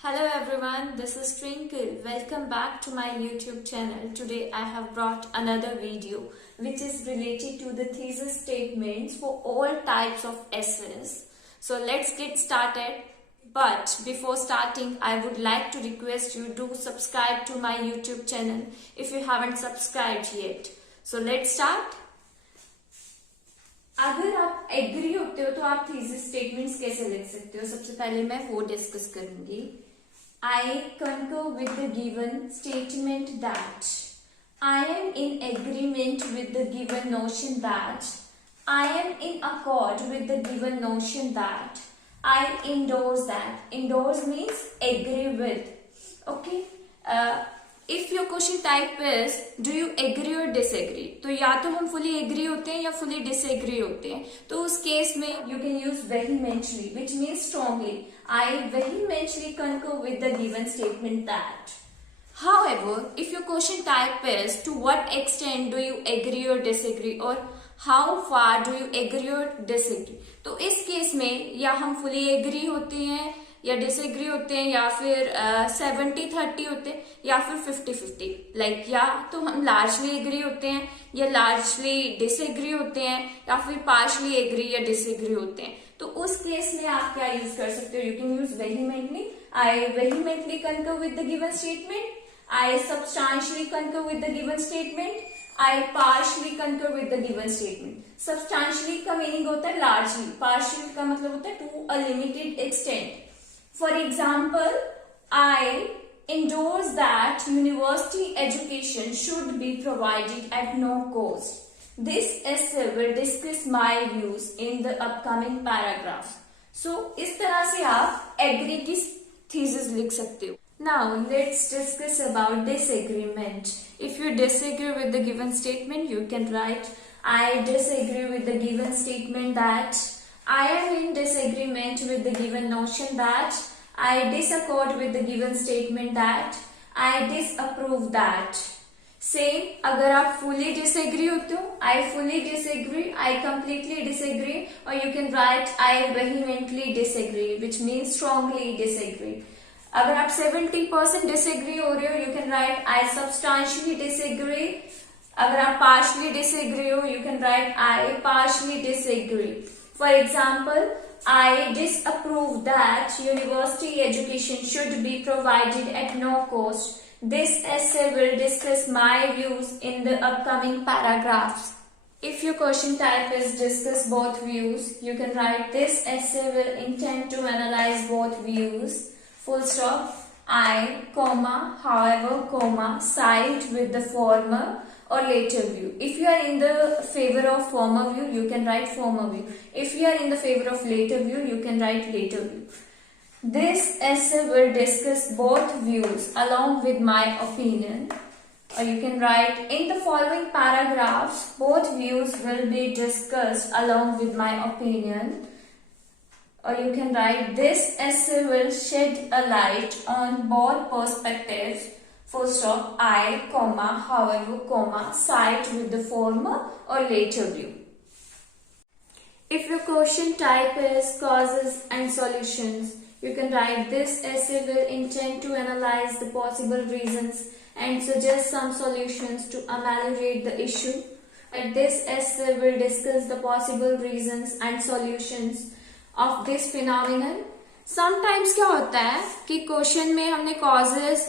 Hello everyone, this is Twinkle. Welcome back to my YouTube channel. Today I have brought another video which is related to the thesis statements for all types of essays. So let's get started. But before starting, I would like to request you do subscribe to my YouTube channel if you haven't subscribed yet. So let's start. अगर आप agree होते हो तो आप thesis statements कैसे लिख सकते हो? सबसे पहले मैं वो डिस्कस करूंगी. I concur with the given statement that I am in agreement with the given notion that I am in accord with the given notion that I endorse that. Endorse means agree with. Okay. If your question type is do you agree or disagree, तो या तो हम fully agree होते हैं या fully disagree होते हैं. तो उस केस में you can use vehemently, which means strongly. I vehemently concur with the given statement that. However, if your question type is to what extent do you agree or disagree, or how far do you agree or disagree, तो इस case में या हम fully agree होते हैं या disagree होते हैं या फिर 70-30 होते हैं या फिर 50-50. लाइक या तो हम लार्जली एग्री होते हैं या लार्जली डिसएग्री होते हैं या फिर पार्शली एग्री या डिसएग्री होते हैं. तो उस केस में आप क्या यूज कर सकते हो? You can use vehemently. I vehemently concur with the given statement. I substantially concur with the given statement. I partially concur with the given statement. Substantially का मीनिंग होता है लार्जली, पार्शली का मतलब होता है to a limited extent. For example, I endorse that university education should be provided at no cost. This essay will discuss my views in the upcoming paragraph. So, इस तरह से आप agree की thesis लिख सकते हो. Now, let's discuss about disagreement. If you disagree with the given statement, you can write, I disagree with the given statement that I am in disagreement with the given notion that I disaccord with the given statement that I disapprove that. Same, अगर आप fully disagree होते हो, I fully disagree, I completely disagree, or you can write I vehemently disagree, which means strongly disagree. अगर आप 70% disagree हो रहे हो, you can write I substantially disagree. अगर आप partially disagree हो, you can write I partially disagree. For example, I disapprove that university education should be provided at no cost. This essay will discuss my views in the upcoming paragraphs. If your question type is discuss both views, you can write this essay will intend to analyze both views. Full stop. I, comma, however, comma, side with the former or later view. If you are in the favor of former view, you can write former view. If you are in the favor of later view, you can write later view. This essay will discuss both views along with my opinion. Or you can write in the following paragraphs, both views will be discussed along with my opinion. Or you can write this essay will shed a light on both perspectives. Full stop. I, comma, however, comma, side with the former or later view. If your question type is causes and solutions, you can write this essay will intend to analyze the possible reasons and suggest some solutions to ameliorate the issue. And this essay will discuss the possible reasons and solutions of this phenomenon. Sometimes क्या होता है कि question में हमने causes,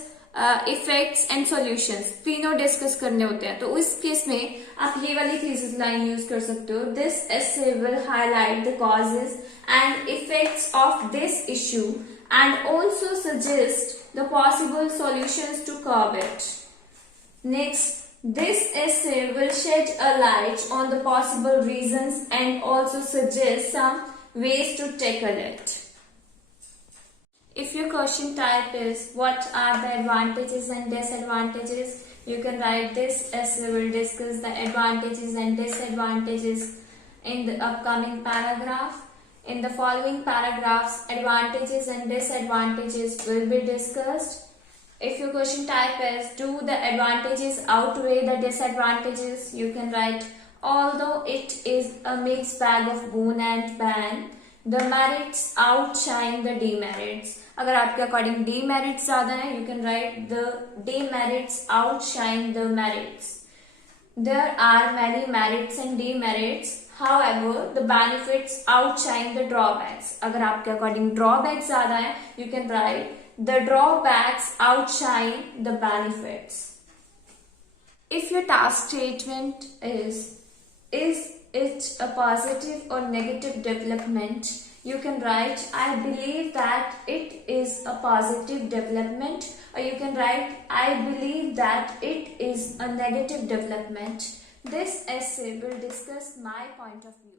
effects and solutions तीनों discuss करने होते हैं. तो उस केस में आप ये वाली थीसिस लाइन यूज कर सकते हो. This essay will highlight the causes and effects of this issue and also suggest the possible solutions to curb it. Next, this essay will shed a light on the possible reasons and also suggest some ways to tackle it. If your question type is what are the advantages and disadvantages, you can write this essay will discuss the advantages and disadvantages in the upcoming paragraph. In the following paragraphs, advantages and disadvantages will be discussed. If your question type is do the advantages outweigh the disadvantages, you can write although it is a mixed bag of boon and ban, the merits outshine the demerits. अगर आपके according demerits ज्यादा है, you can write the demerits outshine the merits. There are many merits and demerits. However, the benefits outshine the drawbacks. अगर आपके according drawbacks ज्यादा है, you can write the drawbacks outshine the benefits. If your task statement is it a positive or negative development, you can write I believe that it is a positive development, or you can write I believe that it is a negative development. This essay will discuss my point of view.